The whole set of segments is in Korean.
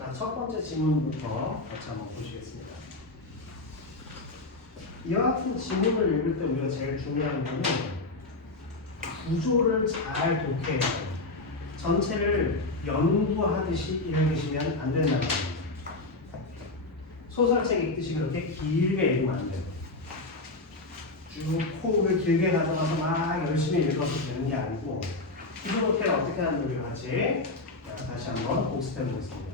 자, 첫 번째 질문부터 같이 한번 보시겠습니다. 이와 같은 질문을 읽을 때 우리가 제일 중요한 거는 구조를 잘 독해야 돼요. 전체를 연구하듯이 읽으시면 안 된다는 거예요. 소설책 읽듯이 그렇게 길게 읽으면 안 돼요. 쭉 호흡을 길게 가져가서 막 열심히 읽어서 되는 게 아니고 구조 독해를 어떻게 하는지 우리가 같이 다시 한번 복습해 보겠습니다.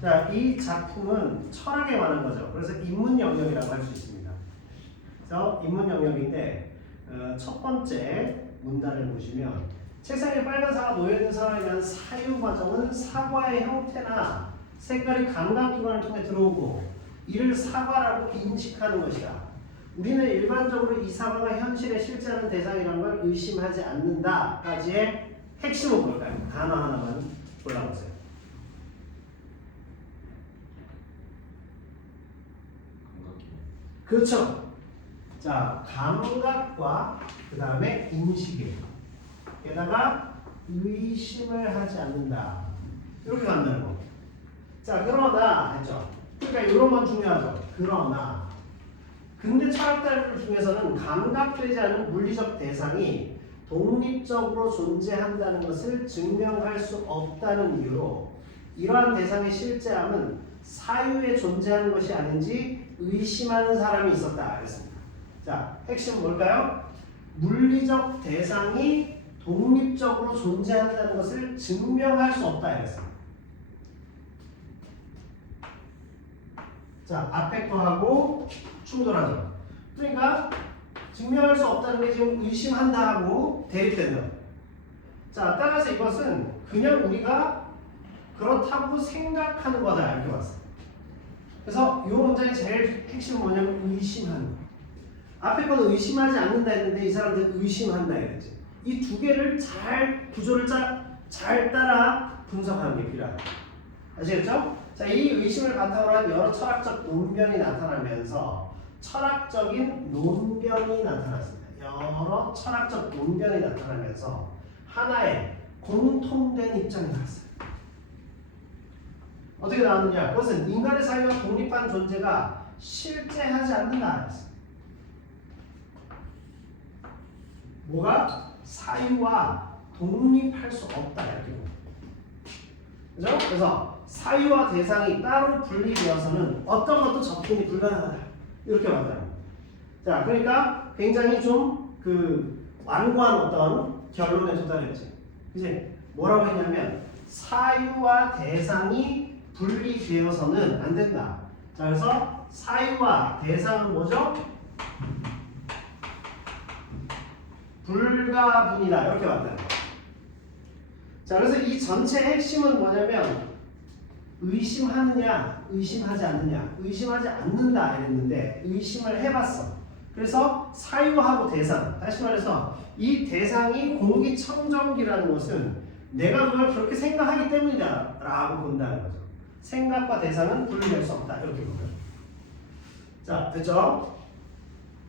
자, 이 작품은 철학에 관한 거죠. 그래서 인문 영역이라고 할 수 있습니다. 그래서 인문 영역인데 첫 번째 문단을 보시면 책상에 빨간 사과 놓여있는 사과에 대한 사유 과정은 사과의 형태나 색깔이 감각기관을 통해 들어오고 이를 사과라고 인식하는 것이다. 우리는 일반적으로 이 사과가 현실에 실제하는 대상이라는 걸 의심하지 않는다까지의 핵심은 뭘까요? 단어 하나만 골라보세요. 그렇죠. 자, 감각과 그 다음에 인식이에요. 게다가 의심을 하지 않는다. 이렇게 간다는 거. 자, 그러나 했죠. 그러니까 이런 건 중요하죠. 그러나 근대 철학자들 중에서는 감각되지 않은 물리적 대상이 독립적으로 존재한다는 것을 증명할 수 없다는 이유로 이러한 대상의 실제함은 사유에 존재하는 것이 아닌지 의심하는 사람이 있었다 그랬습니다. 자, 핵심은 뭘까요? 물리적 대상이 독립적으로 존재한다는 것을 증명할 수 없다 그랬습니다. 자, 앞에 거하고 충돌하죠. 그러니까 증명할 수 없다는 게 지금 의심한다 하고 대립된다. 자, 따라서 이것은 그냥 우리가 그렇다고 생각하는 거다 이렇게 봤어요. 그래서 이 문장의 제일 핵심은 뭐냐면 의심하는 거. 앞에 거는 의심하지 않는다 했는데 이 사람들은 의심한다 이랬지. 이 두 개를 잘 구조를 잘 따라 분석하는 게 필요하다. 아시겠죠? 자, 이 의심을 바탕으로 한 여러 철학적 논변이 나타나면서 철학적인 논변이 나타났습니다. 여러 철학적 논변이 나타나면서 하나의 공통된 입장이 나왔어요. 어떻게 나왔느냐? 그것은 인간의 사유와 독립한 존재가 실제하지 않는다. 뭐가? 사유와 독립할 수 없다. 이렇게. 그죠? 그래서 사유와 대상이 따로 분리되어서는 어떤 것도 접근이 불가능하다. 이렇게 말합니다. 자, 그러니까 굉장히 좀 완고한 어떤 결론에 도달했지. 이제 뭐라고 했냐면 사유와 대상이 분리되어서는 안 된다. 자, 그래서 사유와 대상은 뭐죠? 불가분이다. 이렇게 말한다. 자, 그래서 이 전체 핵심은 뭐냐면 의심하느냐, 의심하지 않느냐, 의심하지 않는다 이랬는데 의심을 해봤어. 그래서 사유하고 대상, 다시 말해서 이 대상이 공기청정기라는 것은 내가 그걸 그렇게 생각하기 때문이다 라고 본다는 거죠. 생각과 대상은 분리될 수 없다 이렇게 보면. 자, 됐죠?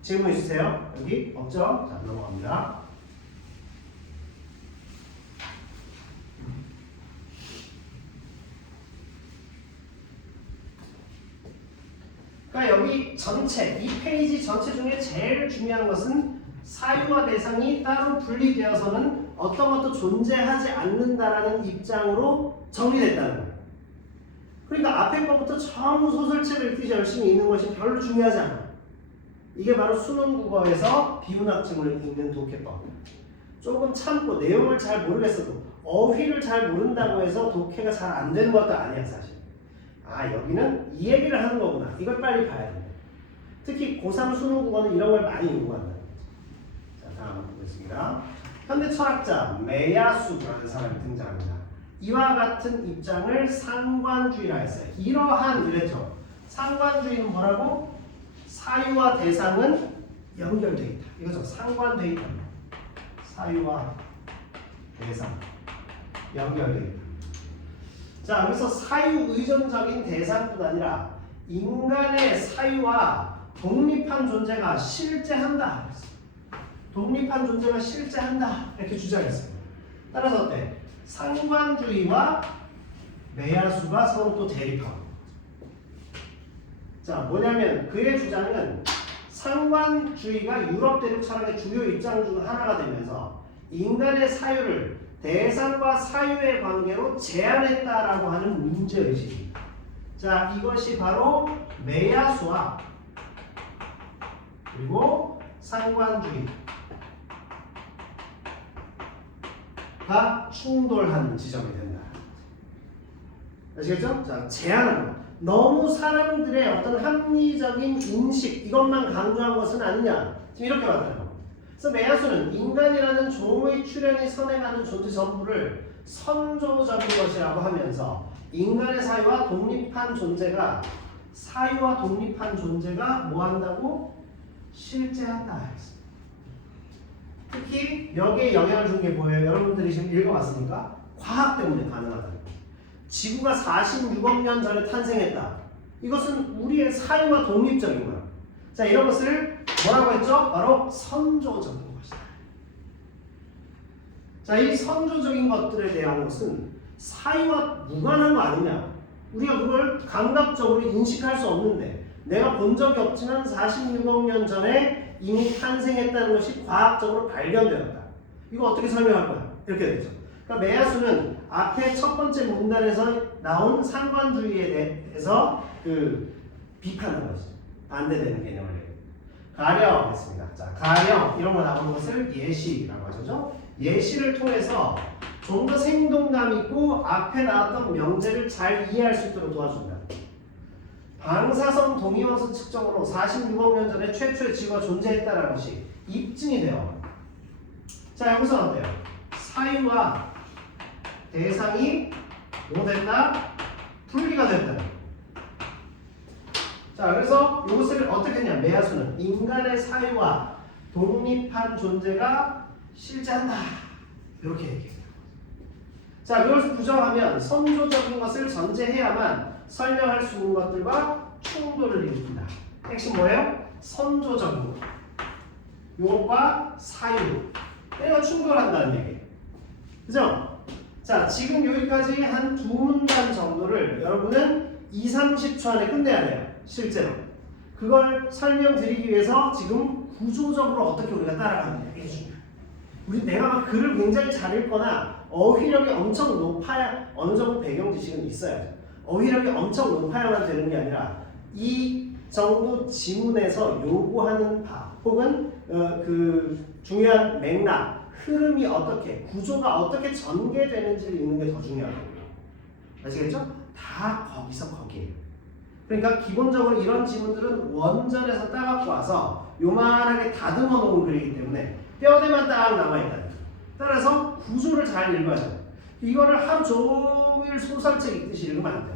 질문 있으세요? 여기 없죠? 자, 넘어갑니다. 그러니까 여기 전체, 이 페이지 전체 중에 제일 중요한 것은 사유와 대상이 따로 분리되어서는 어떤 것도 존재하지 않는다라는 입장으로 정리됐다는 거예요. 그러니까 앞에 것부터 전부 소설책을 읽듯이 열심히 읽는 것이 별로 중요하지 않아요. 이게 바로 수능 국어에서 비문학증을 읽는 독해법. 조금 참고 내용을 잘 모르겠어도 어휘를 잘 모른다고 해서 독해가 잘 안 되는 것도 아니야 사실. 아, 여기는 이 얘기를 하는 거구나. 이걸 빨리 봐야 돼. 특히 고3 수능 국어는 이런 걸 많이 요구한다는 거죠. 자, 다음 보겠습니다. 현대 철학자 메야수라는 사람이 등장합니다. 이와 같은 입장을 상관주의라 했어요. 이러한 이랬죠. 상관주의는 뭐라고? 사유와 대상은 연결되어 있다. 이거죠. 상관되어 있다. 사유와 대상 연결되어 있다. 자, 그래서 사유 의존적인 대상뿐 아니라 인간의 사유와 독립한 존재가 실제한다. 독립한 존재가 실제한다. 이렇게 주장했습니다. 따라서 어때? 상관주의와 매야수가 서로 또 대립하고. 자, 뭐냐면 그의 주장은 상관주의가 유럽 대륙 철학의 주요 입장 중 하나가 되면서 인간의 사유를 대상과 사유의 관계로 제한했다라고 하는 문제의식입니다. 자, 이것이 바로 매야수와 그리고 상관주의가 충돌하는 지점이 된다. 아시겠죠? 자, 제한하는 것. 너무 사람들의 어떤 합리적인 인식 이것만 강조한 것은 아니냐. 지금 이렇게 봤다는 겁니다. 그래서 매야수는 인간이라는 종의 출현이 선행하는 존재 전부를 선조적인 것이라고 하면서 인간의 사유와 독립한 존재가 뭐한다고? 실제한다 했습니다. 특히 여기에 영향을 준 게 뭐예요? 여러분들이 지금 읽어봤으니까 과학 때문에 가능하다는 거예요. 지구가 46억 년 전에 탄생했다. 이것은 우리의 사유와 독립적인 거야. 자, 이런 것을 뭐라고 했죠? 바로 선조적인 것이다. 자, 이 선조적인 것들에 대한 것은 사유와 무관한 거 아니냐? 우리가 그걸 감각적으로 인식할 수 없는데 내가 본 적이 없지만 46억 년 전에 이미 탄생했다는 것이 과학적으로 발견되었다. 이거 어떻게 설명할 거야? 이렇게 되죠. 그러니까 매야수는 앞에 첫 번째 문단에서 나온 상관주의에 대해서 비판한 것이죠. 반대되는 개념을 얘기해요. 가령 했습니다. 자, 가령 이런 거 나오는 것을 예시라고 하죠. 예시를 통해서 좀 더 생동감 있고 앞에 나왔던 명제를 잘 이해할 수 있도록 도와준다. 방사성 동위원소 측정으로 46억 년 전에 최초의 지구가 존재했다는 것이 입증이 돼요. 자, 여기서 어때요? 사유와 대상이 뭐 됐다? 분리가 됐다. 자, 그래서 이것을 어떻게 했냐? 매야수는 인간의 사유와 독립한 존재가 실제한다. 이렇게 얘기해요. 자, 그것을 부정하면 선조적인 것을 전제해야만 설명할 수 있는 것들과 충돌을 일으킨다. 핵심 뭐예요? 선조적인 것. 이것과 사유. 얘가 충돌한다는 얘기예요. 그죠? 자, 지금 여기까지 한 두 문단 정도를 여러분은 20-30초 안에 끝내야 돼요. 실제로. 그걸 설명드리기 위해서 지금 구조적으로 어떻게 우리가 따라가느냐. 이게 중요해요. 내가 막 글을 굉장히 잘 읽거나 어휘력이 엄청 높아야 어느 정도 배경 지식은 있어야죠. 어휘력이 엄청 높아야만 되는 게 아니라 이 정도 지문에서 요구하는 바 혹은 그 중요한 맥락, 흐름이 어떻게, 구조가 어떻게 전개되는지를 읽는 게 더 중요하거든요. 아시겠죠? 다 거기서 거기에요. 그러니까 기본적으로 이런 지문들은 원전에서 따갖고 와서 요만하게 다듬어 놓은 글이기 때문에 뼈대만 딱 남아있다. 따라서 구조를 잘 읽어야 돼요. 이거를 하루 종일 소설책 읽듯이 읽으면 안 돼요.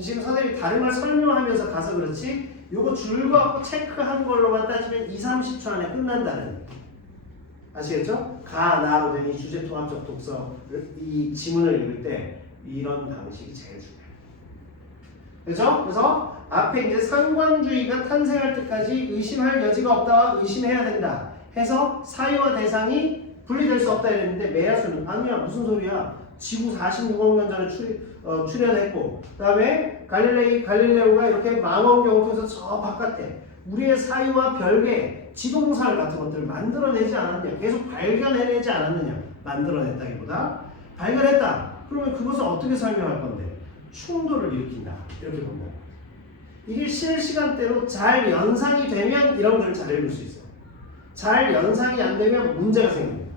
지금 선생님이 다른 걸 설명하면서 가서 그렇지 요거 줄거 체크한 걸로만 따지면 20-30초 안에 끝난다는. 아시겠죠? 가, 나로 된 이 주제통합적 독서 이 지문을 읽을 때 이런 방식이 제일 중요해요. 그렇죠? 그래서 앞에 이제 상관주의가 탄생할 때까지 의심할 여지가 없다, 의심해야 된다 해서 사유와 대상이 분리될 수 없다 이랬는데 매야수는 아니야 무슨 소리야? 지구 46억 년 전에 출현했고 그 다음에 갈릴레오가 이렇게 망원경을 통해서 저 바깥에 우리의 사유와 별개의 지동설 같은 것들을 만들어내지 않았느냐, 계속 발견해내지 않았느냐, 만들어냈다기보다 발견했다. 그러면 그것을 어떻게 설명할 건데? 충돌을 일으킨다. 이렇게 본다. 이게 실시간대로 잘 연상이 되면 이런 걸 잘 읽을 수 있어요. 잘 연상이 안 되면 문제가 생깁니다.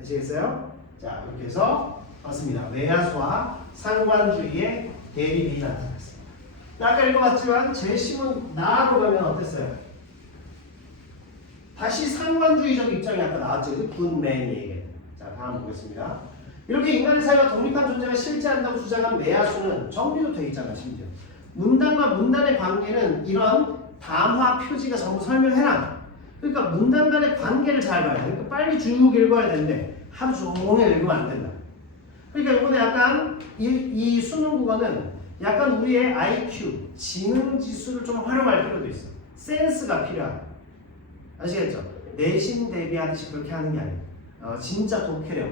아시겠어요? 자, 이렇게 해서 맞습니다. 매야수와 상관주의의 대립이 나타났습니다. 아까 읽어봤지만 제시문 나로 가면 어땠어요? 다시 상관주의적 입장이 아까 나왔죠. 굿맨이 얘기했던. 자, 다음 보겠습니다. 이렇게 인간의 사유와 독립한 존재가 실제한다고 주장한 매야수는 정리도 돼 있잖아, 심지어. 문단과 문단의 관계는 이런 담화 표지가 전부 설명해놔. 그러니까 문단 간의 관계를 잘 봐야 돼. 그러니까 빨리 쭉 읽어야 되는데 하루 종일 읽으면 안 된다. 그러니까 이번에 약간 이 수능 국어는 약간 우리의 IQ, 지능 지수를 좀 활용할 필요도 있어. 센스가 필요하다. 아시겠죠? 내신 대비하듯이 그렇게 하는 게 아니에요. 진짜 독해력,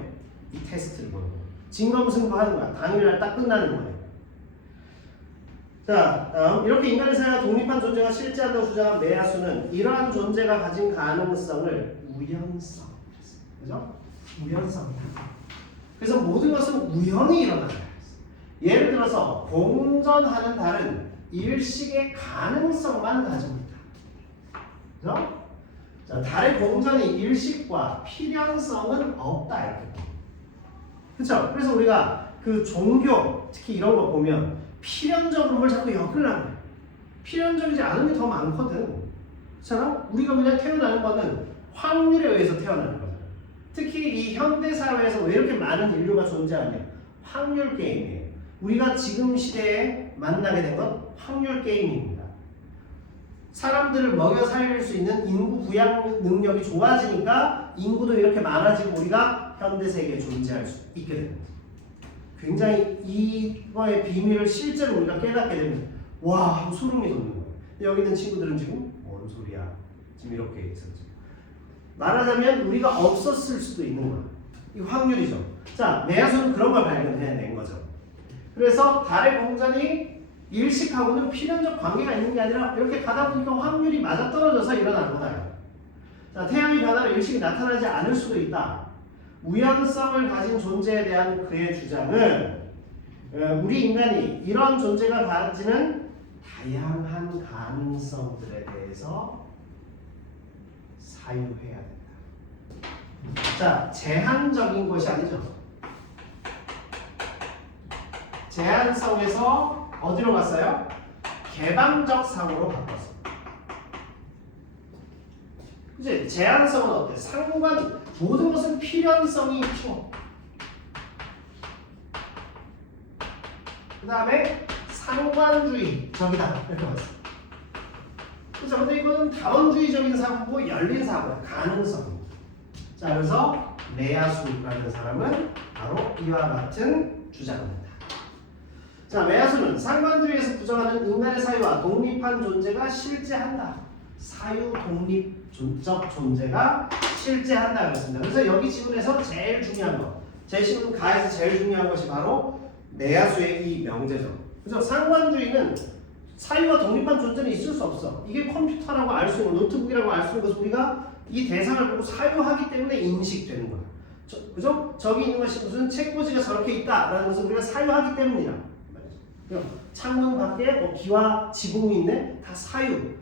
이 테스트를 보는 거예요. 진검승부하는 거야. 당일날 딱 끝나는 거예요. 자, 다음 이렇게 인간의 사회가 독립한 존재가 실제한다고 주장한 메아수는 이러한 존재가 가진 가능성을 우연성, 그죠? 우연성이다. 그래서 모든 것은 우연히 일어나는 거예요. 예를 들어서 공전하는 달은 일식의 가능성만 가지고 있다. 그죠? 자, 달의 공전이 일식과 필연성은 없다 이렇게. 그렇죠? 그래서 우리가 그 종교 특히 이런 거 보면 필연적으로 뭘 자꾸 엮으려고 해. 필연적이지 않은 게 더 많거든. 그렇잖아? 우리가 그냥 태어나는 거는 확률에 의해서 태어나는 거잖아. 특히 이 현대 사회에서 왜 이렇게 많은 인류가 존재하냐? 확률 게임이에요. 우리가 지금 시대에 만나게 된 건 확률 게임입니다. 사람들을 먹여 살릴 수 있는 인구 부양 능력이 좋아지니까 인구도 이렇게 많아지고 우리가 현대 세계에 존재할 수 있게 됩니다. 굉장히 이거의 비밀을 실제로 우리가 깨닫게 되면 와 소름이 돋는 거예요. 여기 있는 친구들은 지금 뭔 소리야? 지금 이렇게 있었죠. 말하자면 우리가 없었을 수도 있는 거야. 이 확률이죠. 자, 메아수는 그런 걸 발견해낸 거죠. 그래서 달의 공전이 일식하고는 필연적 관계가 있는 게 아니라 이렇게 가다 보니까 확률이 맞아떨어져서 일어나는 거다. 자, 태양의 변화로 일식이 나타나지 않을 수도 있다. 우연성을 가진 존재에 대한 그의 주장은 우리 인간이 이런 존재가 가지는 다양한 가능성들에 대해서 사유해야 된다. 자, 제한적인 것이 아니죠. 제한성에서 어디로 갔어요? 개방적 상으로 바꿨어. 이제 제한성은 어때? 상관 모든 것은 필연성이 있죠. 그 다음에 상관주의 저기다 이렇게 봤어. 그렇죠? 근데 이거는 다원주의적인 사고고 열린 사고야. 가능성. 자, 그래서 메아수라는 사람은 바로 이와 같은 주장입니다. 자, 메아수는 상관주의에서 부정하는 인간의 사유와 독립한 존재가 실제한다. 사유 독립적 존재가 실제한다 그랬습니다. 그래서 여기 지문에서 제일 중요한 거, 제 지문 가에서 제일 중요한 것이 바로 메아수의 이 명제죠. 그래서 상관주의는 사유와 독립한 존재는 있을 수 없어. 이게 컴퓨터라고 알 수 있는, 노트북이라고 알 수 있는 것은 우리가 이 대상을 보고 사유하기 때문에 인식되는 거야. 그죠? 저기 있는 것이 무슨 책꽂이가 저렇게 있다라는 것을 우리가 사유하기 때문이다. 창문 밖에 뭐 비와 지붕이 있네? 다 사유.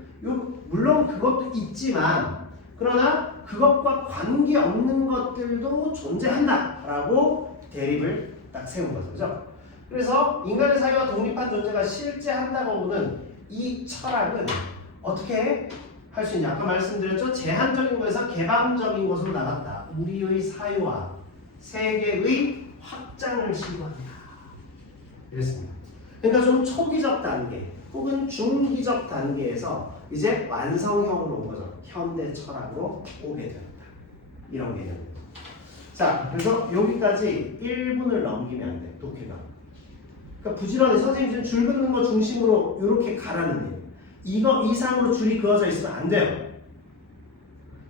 물론 그것도 있지만 그러나 그것과 관계없는 것들도 존재한다라고 대립을 딱 세운 거죠. 그죠? 그래서 인간의 사유와 독립한 존재가 실제한다고 보는 이 철학은 어떻게 할 수 있냐? 아까 말씀드렸죠? 제한적인 것에서 개방적인 것으로 나갔다. 우리의 사유와 세계의 확장을 시도한다. 이랬습니다. 그러니까 좀 초기적 단계 혹은 중기적 단계에서 이제 완성형으로 온 거죠. 현대 철학으로 오게 된다. 이런 개념입니다. 자, 그래서 여기까지 1분을 넘기면 안 돼. 독해가. 그러니까 부지런히 선생님 줄 긋는 거 중심으로 이렇게 가라는 일. 이거 이상으로 줄이 그어져 있으면 안 돼요.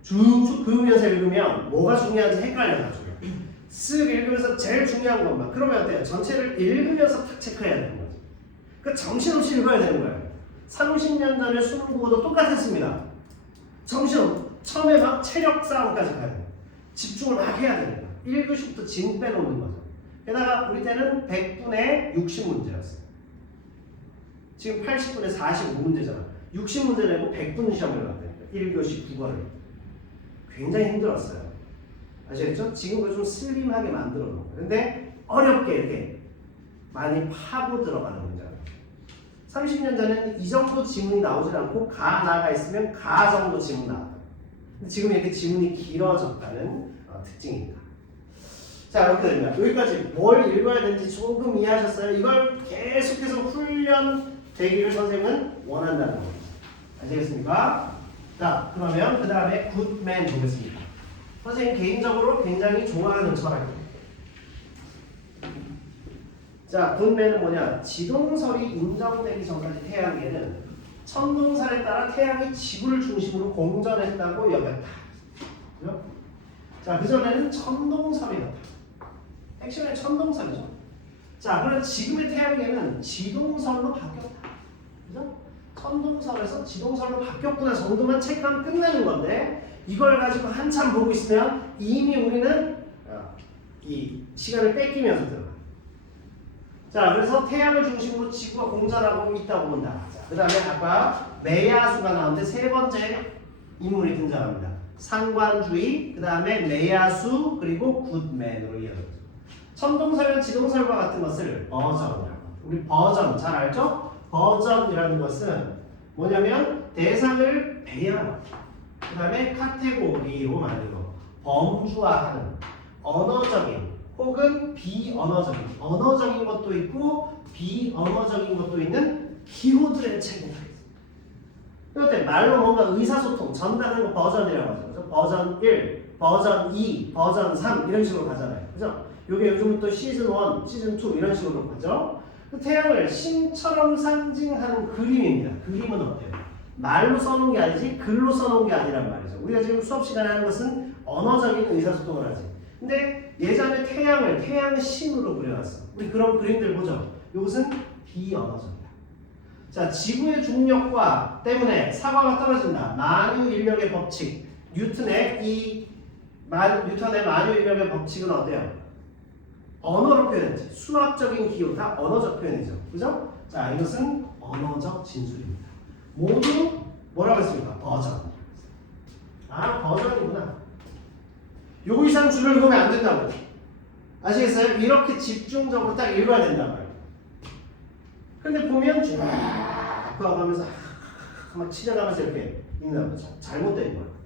쭉쭉 그으면서 읽으면 뭐가 중요한지 헷갈려가지고 쓱 읽으면서 제일 중요한 것만. 그러면 어때요? 전체를 읽으면서 탁 체크해야 되는 거죠. 그러니까 정신없이 읽어야 되는 거예요. 30년 전에 수능 보고도 똑같았습니다. 정신없. 처음에 막 체력 싸움까지 가야 돼요. 집중을 막 해야 됩니다. 1교시부터 진 빼놓는 거죠. 게다가 우리 때는 100분에 60문제였어요. 지금 80분에 45문제잖아. 60문제 내고 100분 시험을 봤다니까. 1교시 국어를. 굉장히 힘들었어요. 아시겠죠? 지금 그걸 좀 슬림하게 만들어 놓은 거예요. 근데 어렵게 이렇게 많이 파고 들어가는 문제예요. 30년 전에는 이 정도 지문이 나오질 않고 가 나가 있으면 가 정도 지문 나왔다. 지금 이렇게 지문이 길어졌다는 특징입니다. 자, 이렇게 됩니다. 여기까지 뭘 읽어야 되는지 조금 이해하셨어요? 이걸 계속해서 훈련되기를 선생님은 원한다는 겁니다. 아시겠습니까? 자, 그러면 그 다음에 굿맨 보겠습니다. 선생님 개인적으로 굉장히 좋아하는 철학입니다. 자, 굿맨은 뭐냐? 지동설이 인정되기 전까지 태양계는 천동설에 따라 태양이 지구를 중심으로 공전했다고 여겼다. 그죠? 자, 그전에는 천동설이었다. 핵심은 천동설이죠. 자, 그럼 지금의 태양계는 지동설로 바뀌었다. 그죠? 천동설에서 지동설로 바뀌었구나 정도만 체크하면 끝나는 건데 이걸 가지고 한참 보고 있으면 이미 우리는 이 시간을 뺏기면서 들어가. 자, 그래서 태양을 중심으로 지구가 공전하고 있다고 본다. 그 다음에 아까 메야수가 나오는데 세 번째 인물이 등장합니다. 상관주의, 그 다음에 메야수, 그리고 굿맨으로 이어졌죠. 천동설과 지동설과 같은 것을 버전이라고 합니다. 우리 버전 잘 알죠? 버전이라는 것은 뭐냐면 대상을 배열하고 그 다음에 카테고리로 만들고 범주화하는 언어적인 혹은 비언어적인 언어적인 것도 있고 비언어적인 것도 있는 기호들의 체계가 있습니다. 그때 말로 뭔가 의사소통 전달하는 거 버전이라고 하죠. 그죠? 버전 1, 버전 2, 버전 3 이런 식으로 가잖아요. 그죠? 요게 요즘 또 시즌 1, 시즌 2 이런 식으로 가죠. 태양을 신처럼 상징하는 그림입니다. 그림은 어때요? 말로 써놓은 게 아니지 글로 써놓은 게 아니란 말이죠. 우리가 지금 수업 시간에 하는 것은 언어적인 의사소통을 하지. 근데 예전에 태양을 태양신으로 그려놨어. 우리 그런 그림들 보죠. 이것은 비언어적이야. 자, 지구의 중력과 때문에 사과가 떨어진다. 만유인력의 법칙. 뉴턴의 만유인력의 법칙은 어때요? 언어로 표현했지. 수학적인 기호 다 언어적 표현이죠. 그죠? 자, 이것은 언어적 진술입니다. 모두 뭐라고 했습니까? 버전. 아, 버전이구나. 요 이상 줄을 그으면 안 된다고. 아시겠어요? 이렇게 집중적으로 딱 읽어야 된다고요. 근데 보면 쭉 가면서 막 치려가면서 이렇게 읽는다고. 잘못된 거예요.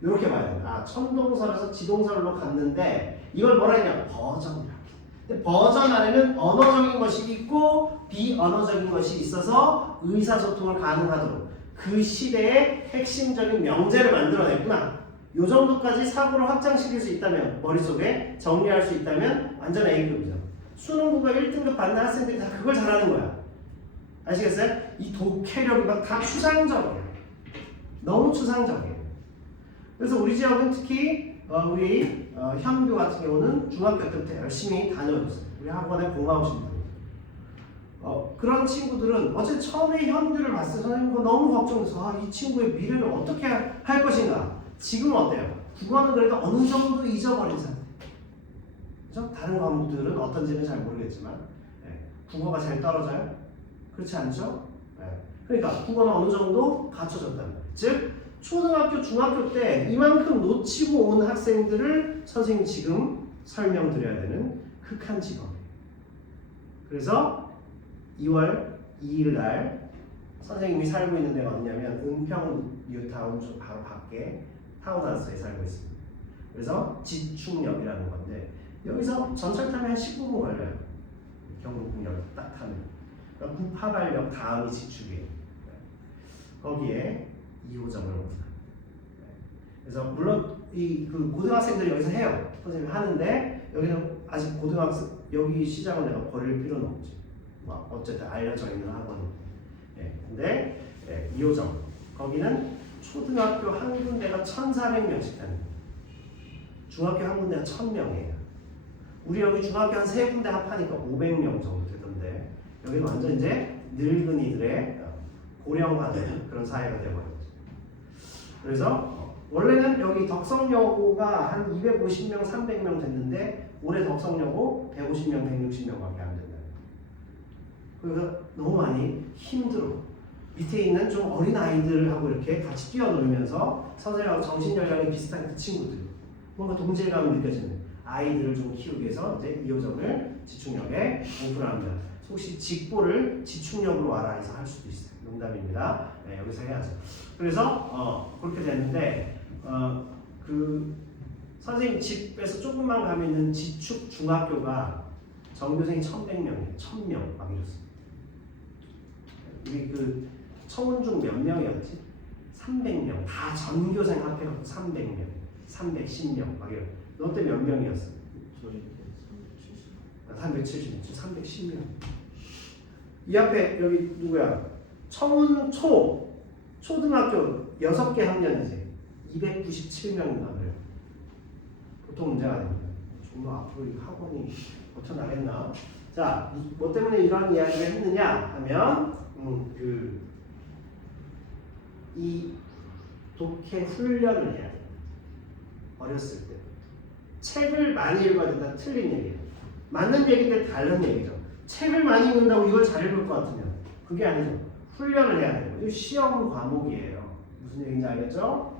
이렇게 봐야 돼요. 아, 천동설에서 지동설로 갔는데 이걸 뭐라 했냐? 버전이라고. 근데 버전 안에는 언어적인 것이 있고 비언어적인 것이 있어서 의사소통을 가능하도록 그 시대의 핵심적인 명제를 만들어냈구나. 요 정도까지 사고를 확장시킬 수 있다면 머릿속에 정리할 수 있다면 완전 A급이죠. 수능 국어 1등급 받는 학생들이 다 그걸 잘하는 거야. 아시겠어요? 이 독해력이 막 다 추상적이에요. 너무 추상적이에요. 그래서 우리 지역은 특히 우리 현교 같은 경우는 중학교 때부터 열심히 다녀줬어요. 우리 학원에 공부하신 분들. 그런 친구들은 어제 처음에 현교를 봤을 때 선생님 너무 걱정돼서 이 친구의 미래를 어떻게 할 것인가. 지금은 어때요? 국어는 그래도 어느 정도 잊어버린 상태. 그죠? 다른 과목들은 어떤지는 잘 모르겠지만 국어가 잘 떨어져요? 그렇지 않죠? 그러니까 국어는 어느 정도 갖춰졌다는 거예요. 즉 초등학교, 중학교 때 이만큼 놓치고 온 학생들을 선생님 지금 설명드려야 되는 극한 직업이에요. 그래서 2월 2일 날 선생님이 살고 있는 데가 어디냐면 은평 뉴타운 바로 밖에 타운하우스에 살고 있습니다. 그래서 지충역이라는 건데 여기서 전철 타면 한 19분 걸려요. 경복궁역 딱 타면. 그러니까 구파발역 다음이 지축이에요. 거기에 2호점을 옵니다. 그래서 물론 그 고등학생들이 여기서 해요. 선생님이 하는데 여기는 아직 고등학생 여기 시작은 내가 버릴 필요는 없지. 뭐 어쨌든 알려져 있는 학원인데. 근데 2호점 거기는 초등학교 한 군데가 1,400명씩 다닙니다. 중학교 한 군데가 1,000명이에요. 우리 여기 중학교 한 3군데 합하니까 500명 정도 되던데 여기는 완전 이제 늙은이들의 고령화된 그런 사회가 되어버렸죠. 그래서 원래는 여기 덕성여고가 한 250명, 300명 됐는데 올해 덕성여고 150명, 160명밖에 안 된다. 그래서 너무 많이 힘들어. 밑에 있는 좀 어린 아이들하고 이렇게 같이 뛰어놀면서 선생님하고 정신연령이 비슷한 그 친구들 뭔가 동질감이 느껴지는 아이들을 좀 키우기 위해서 이제 2호점을 지충역에 오픈합니다. 혹시 직보를 지충역으로 와라 해서 할 수도 있어요. 농담입니다. 여기서 해야죠. 그래서 그렇게 됐는데 그 선생님 집에서 조금만 가면 있는 지축 중학교가 전교생이 1,100명이에요. 1,000명 막 이렇습니다. 우리 그 청운중 몇 명이었지? 300명. 다 전교생 합해서 300명, 310명 막 이런. 너 때 몇 명이었어? 저희 370. 310명. 이 앞에 여기 누구야? 청운 초등학교 6개 학년이지. 297명인가 그래요. 보통 문제가 아닙니다. 정말 앞으로 이 학원이 고쳐나겠나? 자, 뭐 때문에 이런 이야기를 했느냐 하면 이 독해 훈련을 해야 돼. 어렸을 때 책을 많이 읽어야 된다. 틀린 얘기예요. 맞는 얘기인데 다른 얘기죠. 책을 많이 읽는다고 이걸 잘 읽을 것 같으면 그게 아니죠. 훈련을 해야 돼요. 이거 시험 과목이에요. 무슨 얘기인지 알겠죠?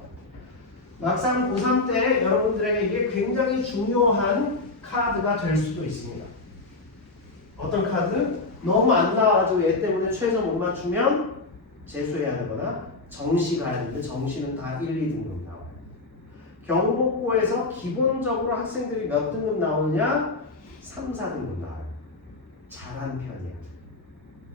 막상 고3 때 여러분들에게 이게 굉장히 중요한 카드가 될 수도 있습니다. 어떤 카드? 너무 안 나와가지고 얘 때문에 최저 못 맞추면 재수해야 되거나 정시 가야 되는데 정시는 다 1, 2등급 나와요. 경복고에서 기본적으로 학생들이 몇 등급 나오느냐? 3, 4등급 나와요. 잘한 편이야.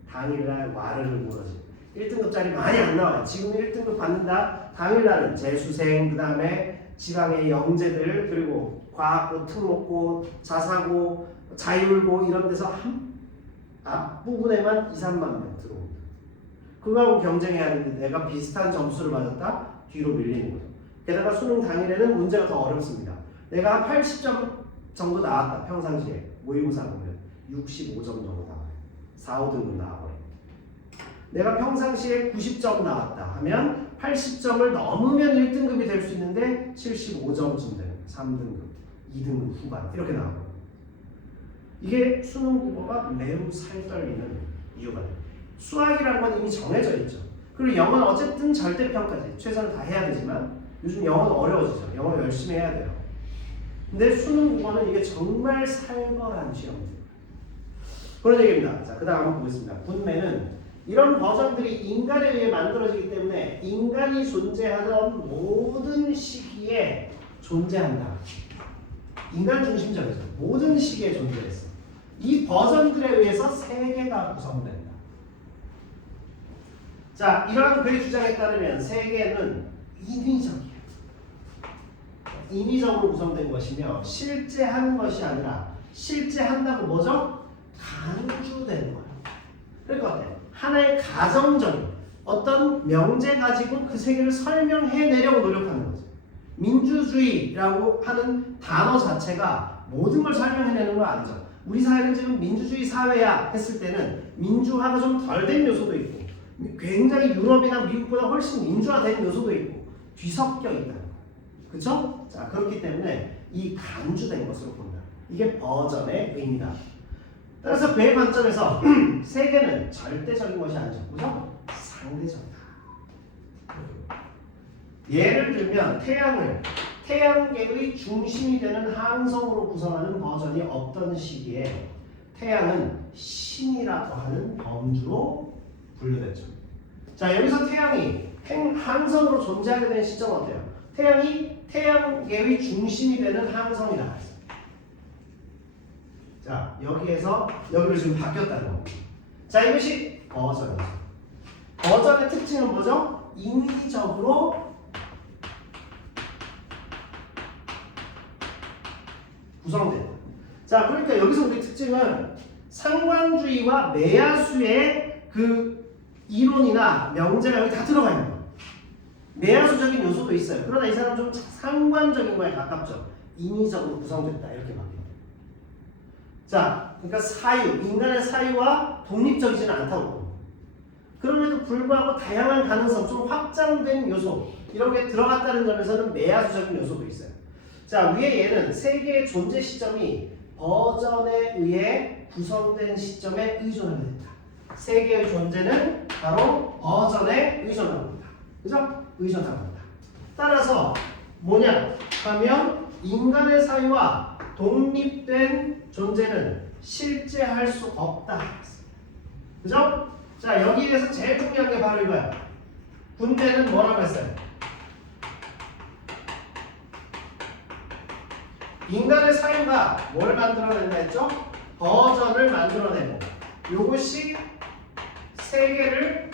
당일날 와르르 무너지. 1등급짜리 많이 안 나와요. 지금 1등급 받는다. 당일날은 재수생, 그 다음에 지방의 영재들, 그리고 과학고, 특목고, 자사고, 자율고 이런 데서 앞부분에만 2, 3만 명 들어옵니다. 그거하고 경쟁해야 하는데 내가 비슷한 점수를 받았다? 뒤로 밀리는 거죠. 게다가 수능 당일에는 문제가 더 어렵습니다. 내가 한 80점 정도 나왔다. 평상시에 모의고사 보면 65점 정도 나와요. 4, 5등급 나와버려요. 내가 평상시에 90점 나왔다 하면 80점을 넘으면 1등급이 될 수 있는데 75점쯤 되는 3등급, 2등급 후반 이렇게 나와요. 이게 수능 국어가 매우 살떨리는 이유가 돼요. 수학이라는 건 이미 정해져 있죠. 그리고 영어는 어쨌든 절대평가제 최선을 다해야 되지만 요즘 영어는 어려워지죠. 영어 열심히 해야 돼요. 근데 수능 국어는 이게 정말 살벌한 시험이에요. 그런 얘기입니다. 자, 그 다음 한번 보겠습니다. 군매는 이런 버전들이 인간에 의해 만들어지기 때문에 인간이 존재하던 모든 시기에 존재한다. 인간 중심적이죠. 모든 시기에 존재했어. 이 버전들에 의해서 세계가 구성된다. 자, 이러한 그의 주장에 따르면 세계는 인위적이에요. 인위적으로 구성된 것이며 실제 하는 것이 아니라 실제 한다고 뭐죠? 간주된 거예요. 그러니까 하나의 가정적인 어떤 명제 가지고 그 세계를 설명해내려고 노력하는 거죠. 민주주의라고 하는 단어 자체가 모든 걸 설명해내는 건 아니죠. 우리 사회는 지금 민주주의 사회야 했을 때는 민주화가 좀 덜 된 요소도 있고 굉장히 유럽이나 미국보다 훨씬 민주화된 요소도 있고 뒤섞여 있다는 거예요. 그렇죠? 자, 그렇기 때문에 이 간주된 것으로 본다. 이게 버전의 의미다. 따라서 그의 관점에서 세계는 절대적인 것이 아니죠. 그죠? 상대적이다. 예를 들면 태양계의 중심이 되는 항성으로 구성하는 버전이 없던 시기에 태양은 신이라고 하는 범주로 분류됐죠. 자, 여기서 태양이 항성으로 존재하게 된 시점은 어때요? 태양이 태양계의 중심이 되는 항성이다 했어요. 자, 여기를 지금 바뀌었다는 겁니다. 자, 이것이 버전이죠. 버전의 특징은 뭐죠? 인위적으로 구성된다. 자, 그러니까 여기서 우리 특징은 상관주의와 매야수의 그 이론이나 명제가 여기 다 들어가 있는 거예요. 매야수적인 요소도 있어요. 그러나 이 사람은 좀 상관적인 거에 가깝죠. 인위적으로 구성됐다 이렇게 바뀝니다. 자, 그러니까 인간의 사유와 독립적이지는 않다고. 그럼에도 불구하고 다양한 가능성, 좀 확장된 요소 이런 게 들어갔다는 점에서는 매야수적인 요소도 있어요. 자, 위에 얘는 세계의 존재 시점이 버전에 의해 구성된 시점에 의존하게 된다. 세계의 존재는 바로 버전에 의존합니다. 그죠? 의존합니다. 따라서 뭐냐 하면 인간의 사유와 독립된 존재는 실제할 수 없다. 그죠? 자, 여기에서 제일 중요한 게 바로 이거야. 군대는 뭐라고 했어요? 인간의 사유가 뭘 만들어낸다 했죠? 버전을 만들어내고 이것이 세계를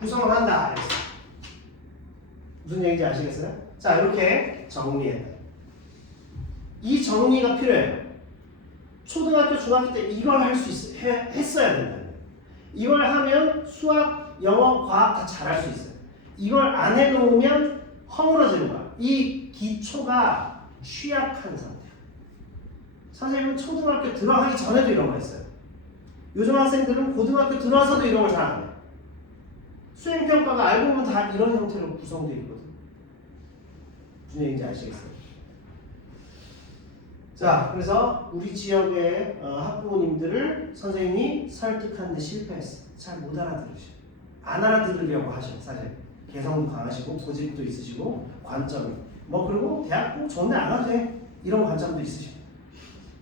구성한다. 무슨 얘기인지 아시겠어요? 자, 이렇게 정리했다. 이 정리가 필요해요. 초등학교, 중학교 때 이걸 할 수 했어야 된다. 이걸 하면 수학, 영어, 과학 다 잘할 수 있어요. 이걸 안 해놓으면 허물어지는 거야. 이 기초가 취약한 상태야. 선생님은 초등학교 들어가기 전에도 이런 거 했어요. 요즘 학생들은 고등학교 들어와서도 이런 걸 잘 안 해요. 수행평가가 알고 보면 다 이런 형태로 구성되어 있거든요. 무슨 얘기인지 아시겠어요? 자, 그래서 우리 지역의 학부모님들을 선생님이 설득하는데 실패했어요. 잘 못 알아들으셔. 안 알아들으려고 하셔. 사실 개성도 강하시고 고집도 있으시고 관점이 그리고 대학 꼭 전에 안 와도 돼 이런 관점도 있으시고.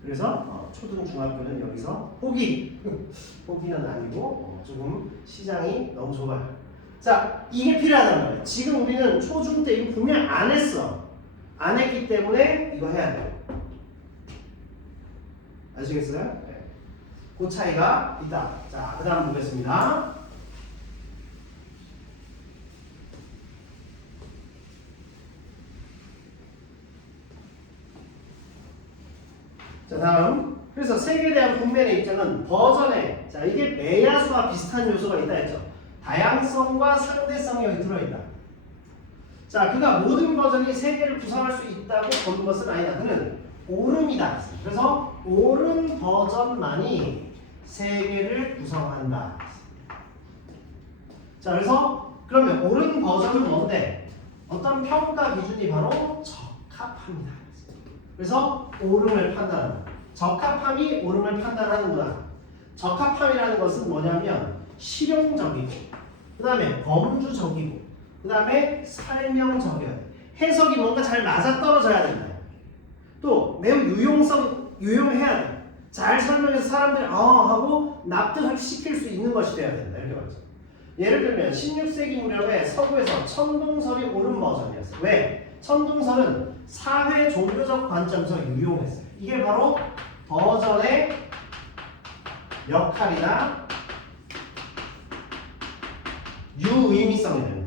그래서 초등 중학교는 여기서 포기는 아니고 조금 시장이 너무 좁아요. 자, 이게 필요하단 말이에요. 지금 우리는 초중 때 이거 분명 안 했어. 안 했기 때문에 이거 해야 돼요. 아시겠어요? 네. 그 차이가 있다. 자, 그 다음 보겠습니다. 자, 다음. 그래서 세계에 대한 분면의 입장은 버전에, 자, 이게 매야수와 비슷한 요소가 있다 했죠. 다양성과 상대성이 여기 들어있다. 자, 그가 모든 버전이 세계를 구성할 수 있다고 보는 것은 아니다. 그는 옳음이다. 그래서 옳은 버전만이 세계를 구성한다. 자, 그래서 그러면 옳은 버전은 뭔데? 어떤 평가 기준이 바로 적합합니다. 그래서 옳음을 판단한다. 적합함이 옳음을 판단하는구나. 적합함이라는 것은 뭐냐면 실용적이고, 그 다음에 범주적이고, 그 다음에 설명적이어야 돼. 해석이 뭔가 잘 맞아떨어져야 된다. 또 매우 유용해야 돼. 잘 설명해서 사람들이 하고 납득시킬 수 있는 것이 돼야 된다. 이렇게 말이죠. 예를 들면 16세기 무렵에 서구에서 천동설이 옳은 버전이었어요. 왜? 천동설은 사회 종교적 관점에서 유용했어요. 이게 바로 버전의 역할이나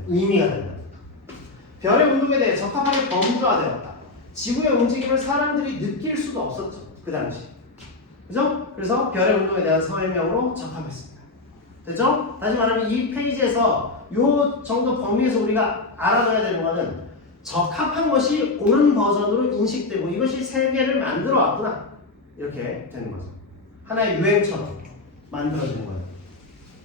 의미가 된다. 별의 운동에 대해 적합하게 범주화되었다. 지구의 움직임을 사람들이 느낄 수가 없었죠. 그 당시. 그죠? 그래서 별의 운동에 대한 설명으로 적합했습니다. 됐죠? 다시 말하면 이 페이지에서 요 정도 범위에서 우리가 알아둬야 되는 거는 적합한 것이 옳은 버전으로 인식되고 이것이 세계를 만들어 왔구나. 이렇게 되는 거죠. 하나의 유행처럼 만들어지는 거예요.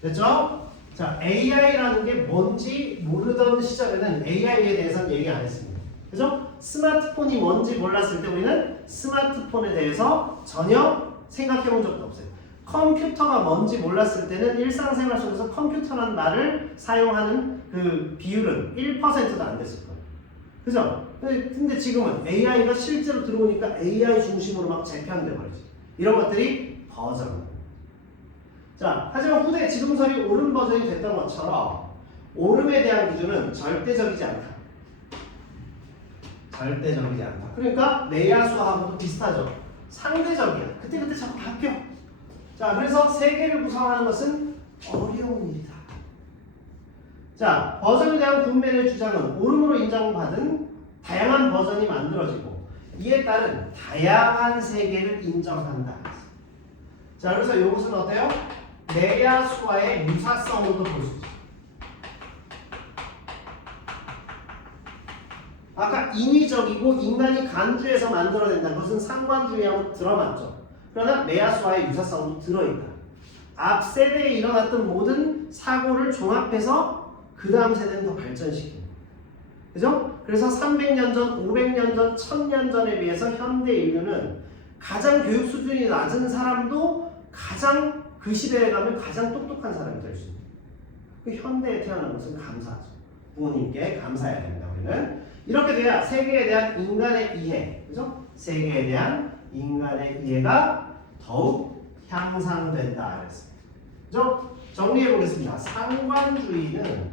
됐죠? 자, AI라는 게 뭔지 모르던 시절에는 AI에 대해서는 얘기 안 했습니다. 그죠? 스마트폰이 뭔지 몰랐을 때 우리는 스마트폰에 대해서 전혀 생각해 본 적도 없어요. 컴퓨터가 뭔지 몰랐을 때는 일상생활 속에서 컴퓨터라는 말을 사용하는 그 비율은 1%도 안 됐을 거예요. 그죠? 근데 지금은 AI가 실제로 들어오니까 AI 중심으로 막 재편돼 버리지. 이런 것들이 버전. 자, 하지만 후대 지금설이 옳은 버전이 됐던 것처럼 옳음에 대한 기준은 절대적이지 않다. 절대적이지 않다. 그러니까 내야수하고도 비슷하죠. 상대적이야. 그때그때 자꾸 바뀌어. 자, 그래서 세계를 구성하는 것은 어려운 일이다. 자, 버전에 대한 분별의 주장은 옳음으로 인정받은 다양한 버전이 만들어지고 이에 따른 다양한 세계를 인정한다. 자, 그래서 이것은 어때요? 내야수와의 유사성으로도 볼 수 있어요. 아까 인위적이고 인간이 간주해서 만들어낸다. 그것은 상관주의하고 들어맞죠. 그러나 내야수와의 유사성도 들어있다. 앞 세대에 일어났던 모든 사고를 종합해서 그 다음 세대는 더 발전시킵니다. 그죠? 그래서 300년 전, 500년 전, 1000년 전에 비해서 현대 인류는 가장 교육 수준이 낮은 사람도 가장 그 시대에 가면 가장 똑똑한 사람이 될 수 있는. 그 현대에 태어난 것은 감사하죠. 부모님께 감사해야 됩니다. 우리는 이렇게 돼야 세계에 대한 인간의 이해, 그죠? 세계에 대한 인간의 이해가 더욱 향상된다 그랬습니다. 그죠? 정리해 보겠습니다. 상관주의는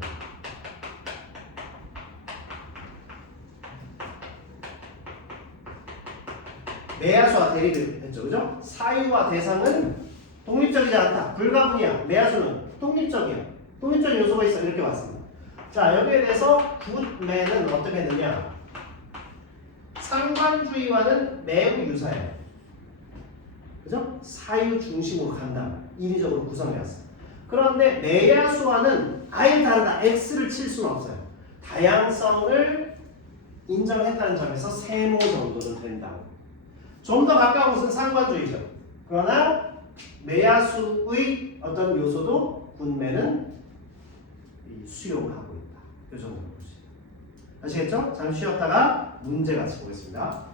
매야수와 대립을 했죠. 그죠? 사유와 대상은 독립적이지 않다. 불가분이야. 매야수는 독립적이야. 독립적인 요소가 있어. 이렇게 왔습니다. 자, 여기에 대해서 굿맨은 어떻게 했느냐? 상관주의와는 매우 유사해요. 그죠? 사유 중심으로 간다. 인위적으로 구성해왔어요. 그런데 매야수와는 아예 다르다. X를 칠 수는 없어요. 다양성을 인정했다는 점에서 세모 정도는 된다고. 좀 더 가까운 것은 상관주의죠. 그러나 매야수의 어떤 요소도 군매는 수용을 하고 있다. 이 정도로 보시죠. 아시겠죠? 잠시 쉬었다가 문제 같이 보겠습니다.